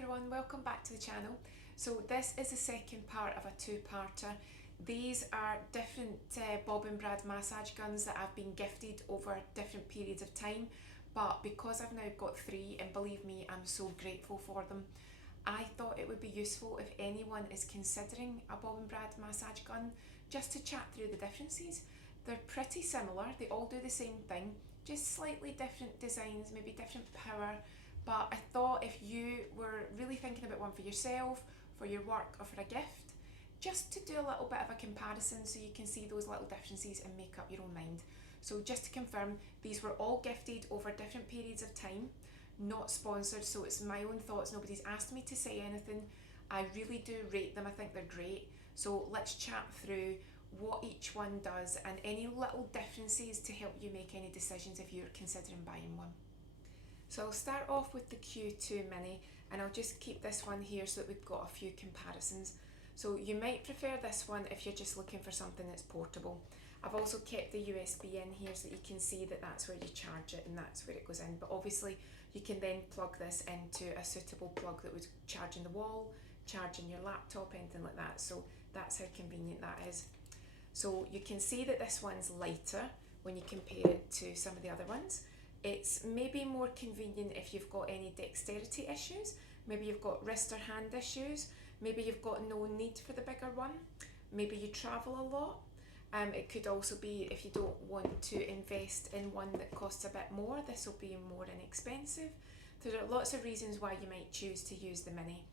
everyone, welcome back to the channel. So this is the second part of a two-parter. These are different Bob and Brad massage guns that I've been gifted over different periods of time, but because I've now got three, and believe me, I'm so grateful for them, I thought it would be useful if anyone is considering a Bob and Brad massage gun, just to chat through the differences. They're pretty similar, they all do the same thing, just slightly different designs, maybe different power. But I thought if you were really thinking about one for yourself, for your work, or for a gift, just to do a little bit of a comparison so you can see those little differences and make up your own mind. So just to confirm, these were all gifted over different periods of time, not sponsored, so it's my own thoughts. Nobody's asked me to say anything. I really do rate them, I think they're great. So let's chat through what each one does and any little differences to help you make any decisions if you're considering buying one. So I'll start off with the Q2 Mini, and I'll just keep this one here so that we've got a few comparisons. So you might prefer this one if you're just looking for something that's portable. I've also kept the USB in here so that you can see that that's where you charge it and that's where it goes in. But obviously you can then plug this into a suitable plug that would charge in the wall, charge in your laptop, anything like that. So that's how convenient that is. So you can see that this one's lighter when you compare it to some of the other ones. It's maybe more convenient if you've got any dexterity issues, maybe you've got wrist or hand issues, maybe you've got no need for the bigger one, maybe you travel a lot. It could also be if you don't want to invest in one that costs a bit more, this will be more inexpensive. There are lots of reasons why you might choose to use the Mini.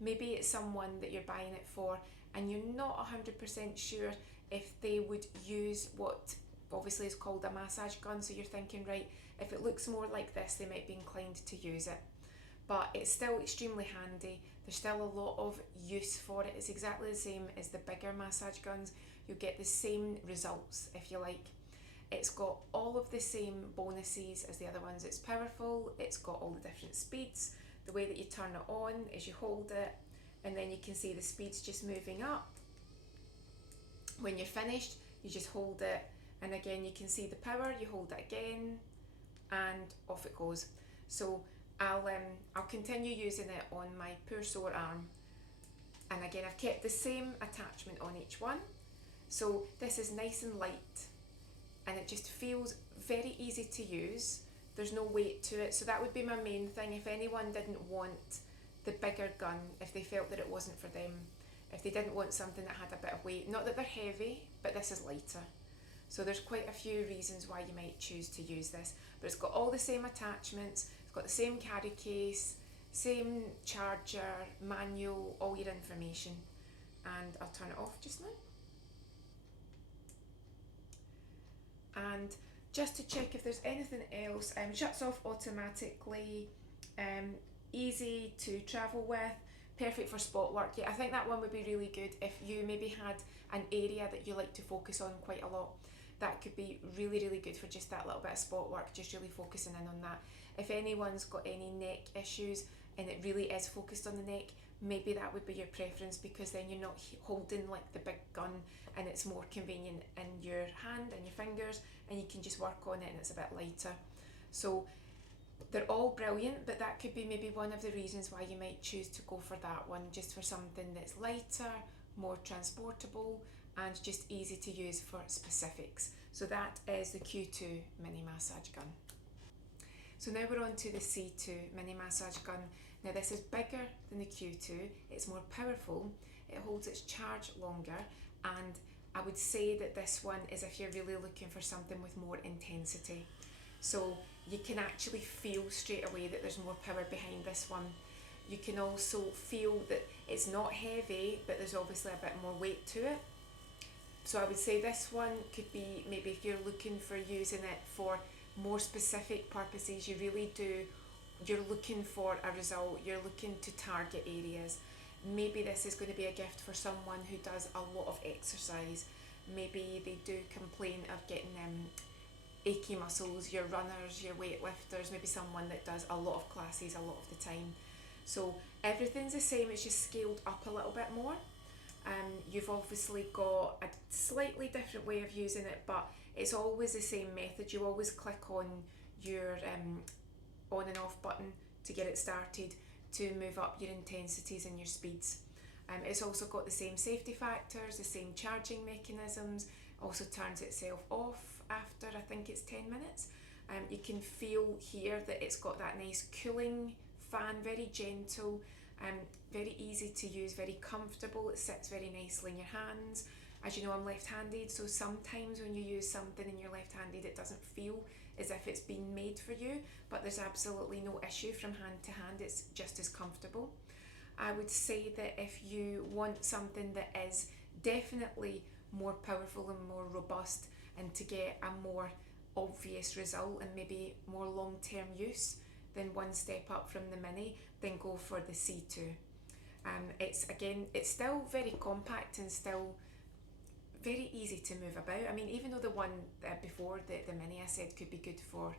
Maybe it's someone that you're buying it for and you're not 100% sure if they would use what obviously is called a massage gun, so you're thinking, right, if it looks more like this, they might be inclined to use it. But it's still extremely handy. There's still a lot of use for it. It's exactly the same as the bigger massage guns. You'll get the same results, if you like. It's got all of the same bonuses as the other ones. It's powerful, it's got all the different speeds. The way that you turn it on is you hold it, and then you can see the speeds just moving up. When you're finished, you just hold it, and again you can see the power, you hold it again, and off it goes. So I'll continue using it on my poor sore arm, and again I've kept the same attachment on each one. So this is nice and light, and it just feels very easy to use. There's no weight to it, so that would be my main thing. If anyone didn't want the bigger gun, if they felt that it wasn't for them, if they didn't want something that had a bit of weight, not that they're heavy, but this is lighter. So there's quite a few reasons why you might choose to use this, but it's got all the same attachments, it's got the same carry case, same charger, manual, all your information. And I'll turn it off just now. And just to check if there's anything else, shuts off automatically, easy to travel with, perfect for spot work. Yeah, I think that one would be really good if you maybe had an area that you like to focus on quite a lot. That could be really, really good for just that little bit of spot work, just really focusing in on that. If anyone's got any neck issues and it really is focused on the neck, maybe that would be your preference, because then you're not holding like the big gun and it's more convenient in your hand and your fingers, and you can just work on it and it's a bit lighter. So they're all brilliant, but that could be maybe one of the reasons why you might choose to go for that one, just for something that's lighter, more transportable, and just easy to use for specifics. So that is the Q2 Mini Massage Gun. So now we're on to the C2 Mini Massage Gun. Now this is bigger than the Q2, it's more powerful, it holds its charge longer, and I would say that this one is if you're really looking for something with more intensity. So you can actually feel straight away that there's more power behind this one. You can also feel that it's not heavy, but there's obviously a bit more weight to it. So I would say this one could be maybe if you're looking for using it for more specific purposes, you're looking for a result, you're looking to target areas. Maybe this is going to be a gift for someone who does a lot of exercise. Maybe they do complain of getting achy muscles, your runners, your weightlifters, maybe someone that does a lot of classes a lot of the time. So everything's the same, it's just scaled up a little bit more. You've obviously got a slightly different way of using it, but it's always the same method. You always click on your on and off button to get it started. to move up your intensities and your speeds. It's also got the same safety factors, the same charging mechanisms, also turns itself off after I think it's 10 minutes. You can feel here that it's got that nice cooling fan, very gentle, very easy to use, very comfortable. It sits very nicely in your hands. As you know, I'm left-handed, so sometimes when you use something and you're left-handed, it doesn't feel as if it's been made for you, but there's absolutely no issue from hand to hand. It's just as comfortable. I would say that if you want something that is definitely more powerful and more robust, and to get a more obvious result and maybe more long-term use than one step up from the Mini, then go for the C2. It's still very compact and still very easy to move about. I mean, even though the one before the Mini I said could be good for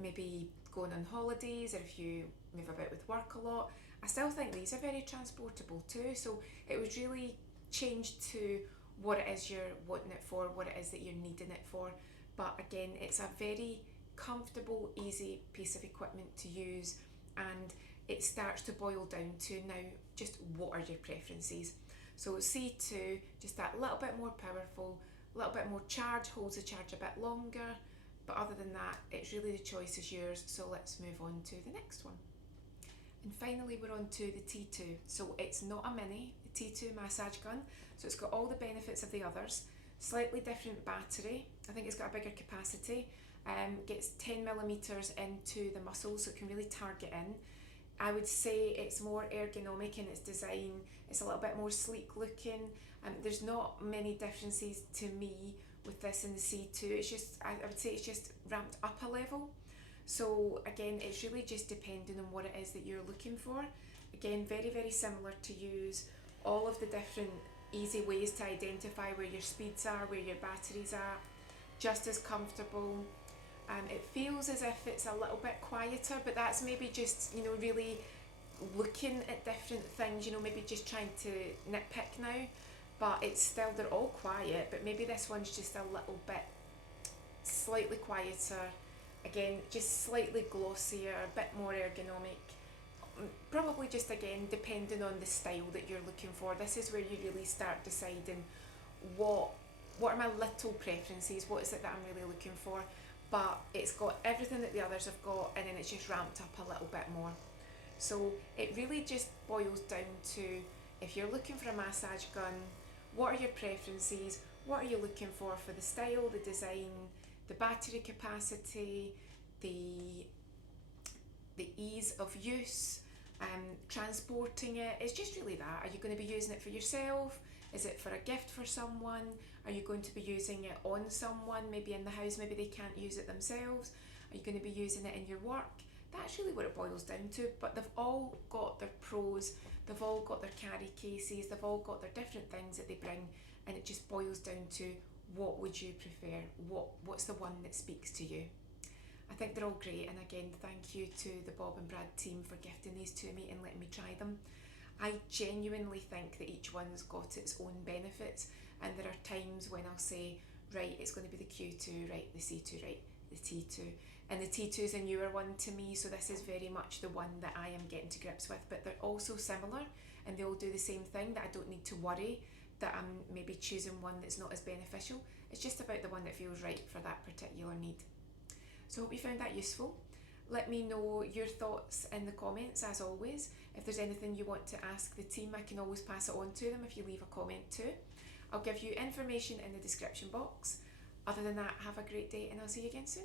maybe going on holidays or if you move about with work a lot, I still think these are very transportable too. So it was really changed to what it is you're wanting it for, what it is that you're needing it for. But again, it's a very comfortable, easy piece of equipment to use, and it starts to boil down to now just what are your preferences. So C2, just that little bit more powerful, a little bit more charge, holds the charge a bit longer, but other than that, it's really the choice is yours. So let's move on to the next one. And finally, we're on to the T2. So it's not a Mini, the T2 massage gun. So it's got all the benefits of the others. Slightly different battery. I think it's got a bigger capacity. Gets 10 millimeters into the muscles, so it can really target in. I would say it's more ergonomic in its design. It's a little bit more sleek looking. There's not many differences to me with this and the C2. It's just, I would say it's just ramped up a level. So again, it's really just depending on what it is that you're looking for. Again, very, very similar to use. All of the different easy ways to identify where your speeds are, where your batteries are. Just as comfortable. It feels as if it's a little bit quieter, but that's maybe just, really looking at different things, maybe just trying to nitpick now. But it's still, they're all quiet, but maybe this one's just a little bit slightly quieter. Again, just slightly glossier, a bit more ergonomic. Probably just, again, depending on the style that you're looking for. This is where you really start deciding what are my little preferences, what is it that I'm really looking for. But it's got everything that the others have got, and then it's just ramped up a little bit more. So it really just boils down to, if you're looking for a massage gun, what are your preferences, what are you looking for the style, the design, the battery capacity, the ease of use, transporting it. It's just really that. Are you going to be using it for yourself? Is it for a gift for someone? Are you going to be using it on someone, maybe in the house, maybe they can't use it themselves? Are you going to be using it in your work? That's really what it boils down to. But they've all got their pros, they've all got their carry cases, they've all got their different things that they bring, and it just boils down to what would you prefer? What's the one that speaks to you? I think they're all great, and again, thank you to the Bob and Brad team for gifting these to me and letting me try them. I genuinely think that each one's got its own benefits, and there are times when I'll say, right, it's going to be the Q2, right, the C2, right, the T2. And the T2 is a newer one to me, so this is very much the one that I am getting to grips with, but they're also similar, and they all do the same thing, that I don't need to worry that I'm maybe choosing one that's not as beneficial. It's just about the one that feels right for that particular need. So I hope you found that useful. Let me know your thoughts in the comments, as always. If there's anything you want to ask the team, I can always pass it on to them if you leave a comment too. I'll give you information in the description box. Other than that, have a great day, and I'll see you again soon.